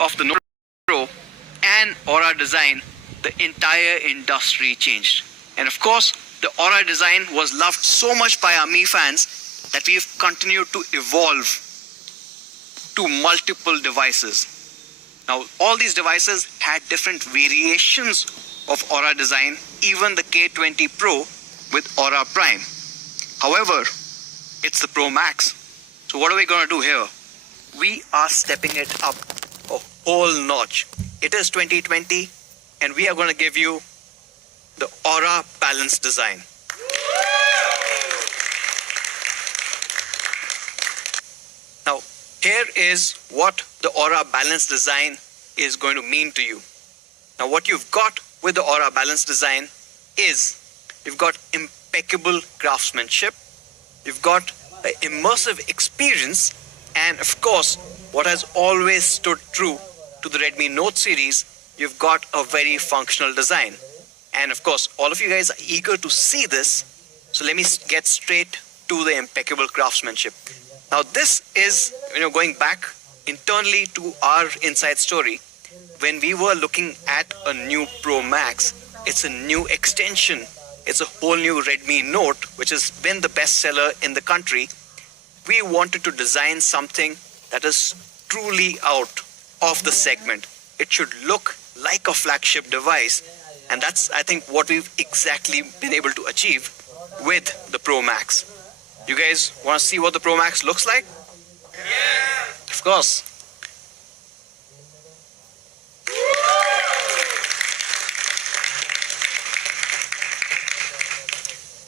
of the Note Pro and Aura design, the entire industry changed. And of course, the Aura design was loved so much by our Mi fans that we've continued to evolve to multiple devices. Now, all these devices had different variations of Aura design, even the K20 Pro with Aura Prime. However, it's the Pro Max. So what are we going to do here? We are stepping it up a whole notch. It is 2020 and we are going to give you the Aura Balance design. Now, here is what the Aura Balance design is going to mean to you. Now, what you've got with the Aura Balance design is you've got impeccable craftsmanship, you've got an immersive experience, and of course, what has always stood true to the Redmi Note series, you've got a very functional design. And of course, all of you guys are eager to see this, so let me get straight to the impeccable craftsmanship. Now, this is, going back internally to our inside story. When we were looking at a new Pro Max, it's a new extension. It's a whole new Redmi Note, which has been the bestseller in the country. We wanted to design something that is truly out of the segment. It should look like a flagship device. And that's, I think, what we've exactly been able to achieve with the Pro Max. You guys want to see what the Pro Max looks like? Yeah. Of course.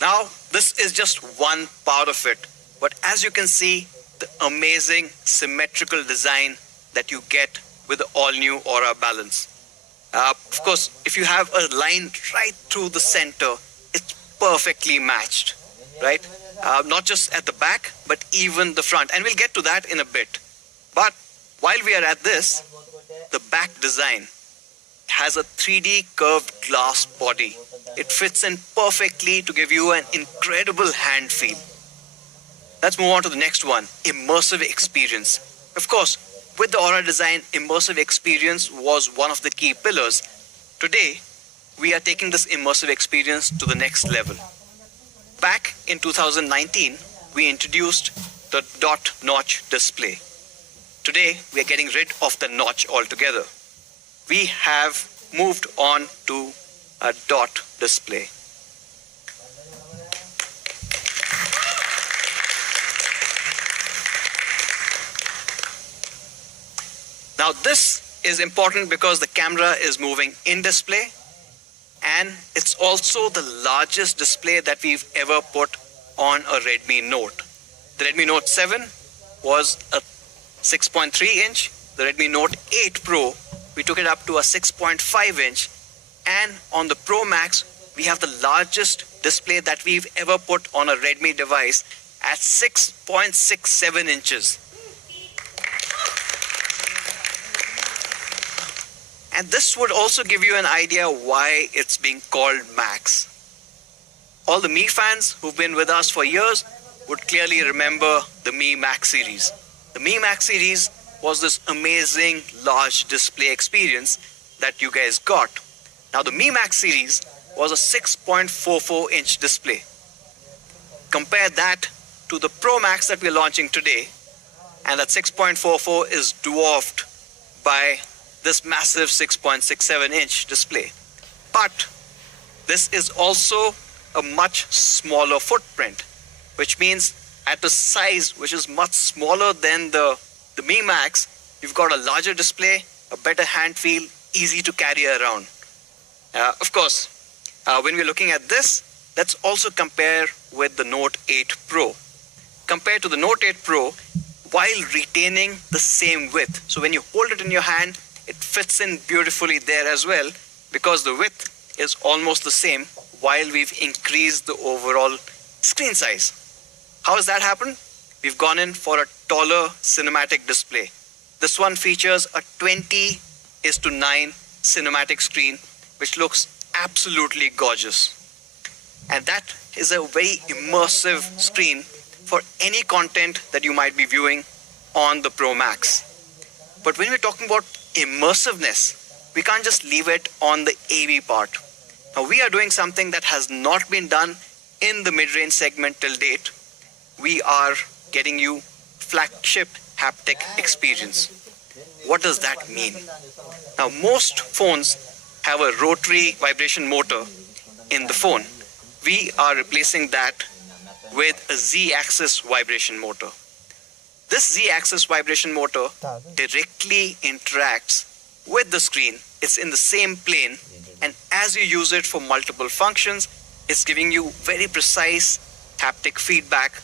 Now, this is just one part of it. But as you can see, the amazing symmetrical design that you get with the all-new Aura Balance. Of course, if you have a line right through the center, it's perfectly matched, right? Not just at the back, but even the front. And we'll get to that in a bit. But while we are at this, the back design has a 3D curved glass body. It fits in perfectly to give you an incredible hand feel. Let's move on to the next one, immersive experience. Of course, with the Aura design, immersive experience was one of the key pillars. Today, we are taking this immersive experience to the next level. Back in 2019, we introduced the dot notch display. Today, we are getting rid of the notch altogether. We have moved on to a dot display. Now, this is important because the camera is moving in display, and it's also the largest display that we've ever put on a Redmi Note. The Redmi Note 7 was a 6.3 inch. The Redmi Note 8 Pro, we took it up to a 6.5 inch. And on the Pro Max, we have the largest display that we've ever put on a Redmi device at 6.67 inches. And this would also give you an idea why it's being called Max. All the Mi fans who've been with us for years would clearly remember the Mi Max series. The Mi Max series was this amazing large display experience that you guys got. Now, the Mi Max series was a 6.44 inch display. Compare that to the Pro Max that we're launching today, and that 6.44 is dwarfed by this massive 6.67 inch display. But this is also a much smaller footprint, which means at a size which is much smaller than the Mi Max, you've got a larger display, a better hand feel, easy to carry around. Of course, when we're looking at this, let's also compare with the Note 8 Pro. Compared to the Note 8 Pro, while retaining the same width. So when you hold it in your hand, it fits in beautifully there as well, because the width is almost the same while we've increased the overall screen size. How has that happened? We've gone in for a taller cinematic display. This one features a 20:9 cinematic screen, which looks absolutely gorgeous. And that is a very immersive screen for any content that you might be viewing on the Pro Max. But when we're talking about immersiveness, we can't just leave it on the AV part. Now we are doing something that has not been done in the mid-range segment till date. We are getting you flagship haptic experience. What does that mean? Now most phones have a rotary vibration motor in the phone. We are replacing that with a Z-axis vibration motor. This Z-axis vibration motor directly interacts with the screen. It's in the same plane, and as you use it for multiple functions, it's giving you very precise haptic feedback.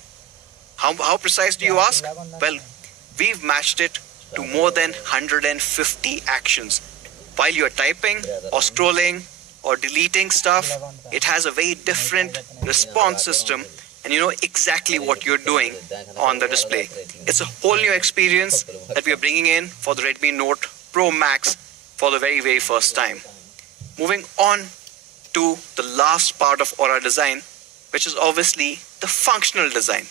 How precise do you ask? Well, we've matched it to more than 150 actions. While you're typing or scrolling or deleting stuff, it has a very different response system, and you know exactly what you're doing on the display. It's a whole new experience that we are bringing in for the Redmi Note Pro Max for the very, very first time. Moving on to the last part of Aura design, which is obviously the functional design.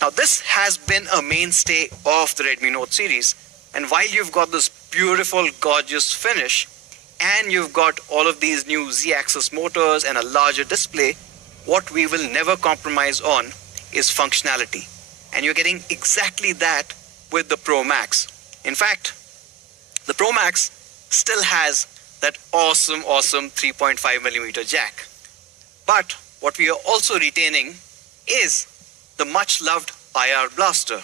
Now this has been a mainstay of the Redmi Note series, and while you've got this beautiful, gorgeous finish, and you've got all of these new Z-axis motors and a larger display, what we will never compromise on is functionality. And you're getting exactly that with the Pro Max. In fact, the Pro Max still has that awesome 3.5mm jack. But what we are also retaining is the much loved IR blaster.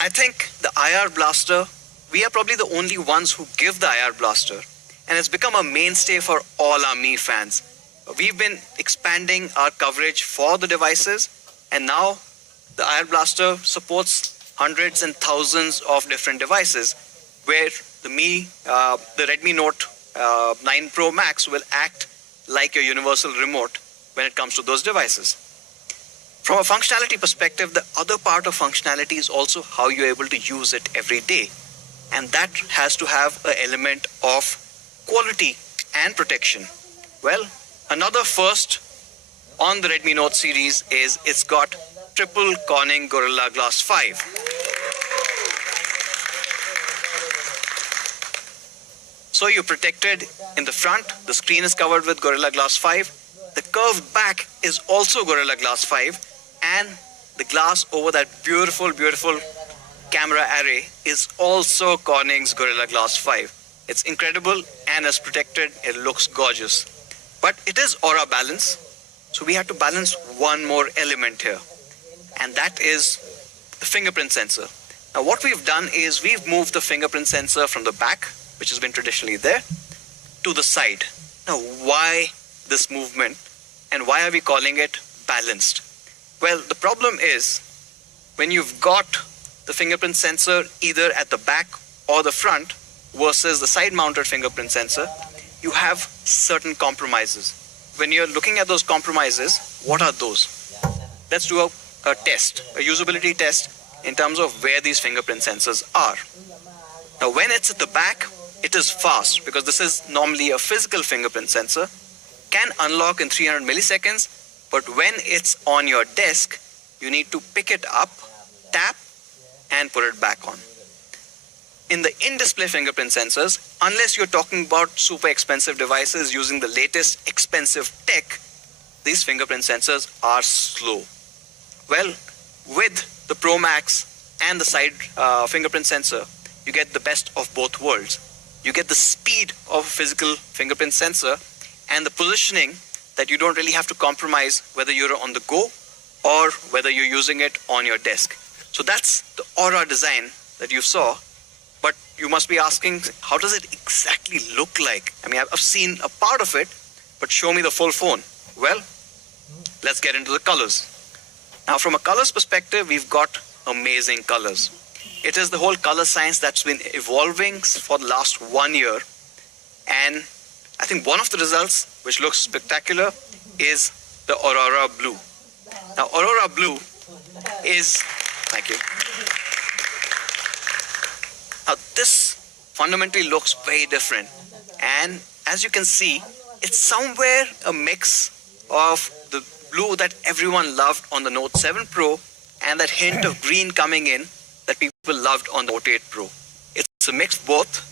I think the IR blaster, we are probably the only ones who give the IR blaster, and it's become a mainstay for all our Mi fans. We've been expanding our coverage for the devices, and now the IR blaster supports hundreds and thousands of different devices, where the Redmi Note 9 Pro Max will act like your universal remote when it comes to those devices. From a functionality perspective, the other part of functionality is also how you're able to use it every day. And that has to have an element of quality and protection. Well, another first on the Redmi Note series is it's got triple Corning Gorilla Glass 5. So you're protected in the front, the screen is covered with Gorilla Glass 5, the curved back is also Gorilla Glass 5, and the glass over that beautiful camera array is also Corning's Gorilla Glass 5. It's incredible, and as protected, it looks gorgeous. But it is Aura balance, so we have to balance one more element here, and that is the fingerprint sensor. Now what we've done is we've moved the fingerprint sensor from the back, which has been traditionally there, to the side. Now why this movement, and why are we calling it balanced? Well, the problem is when you've got the fingerprint sensor either at the back or the front versus the side mounted fingerprint sensor, you have certain compromises. When you're looking at those compromises, what are those? Let's do a test, a usability test in terms of where these fingerprint sensors are. Now when it's at the back, it is fast because this is normally a physical fingerprint sensor, can unlock in 300 milliseconds, but when it's on your desk, you need to pick it up, tap, and put it back on. In the in-display fingerprint sensors, unless you're talking about super expensive devices using the latest expensive tech, these fingerprint sensors are slow. Well, with the Pro Max and the side fingerprint sensor, you get the best of both worlds. You get the speed of a physical fingerprint sensor and the positioning that you don't really have to compromise whether you're on the go or whether you're using it on your desk. So that's the Aura design that you saw. But you must be asking, how does it exactly look like? I mean, I've seen a part of it, but show me the full phone. Well, let's get into the colors. Now, from a colors perspective, we've got amazing colors. It is the whole color science that's been evolving for the last 1 year. And I think one of the results, which looks spectacular, is the Aurora Blue. Now, Aurora Blue is, thank you. Now, this fundamentally looks very different. And as you can see, it's somewhere a mix of the blue that everyone loved on the Note 7 Pro and that hint of green coming in that people loved on the Note 8 Pro. It's a mix of both,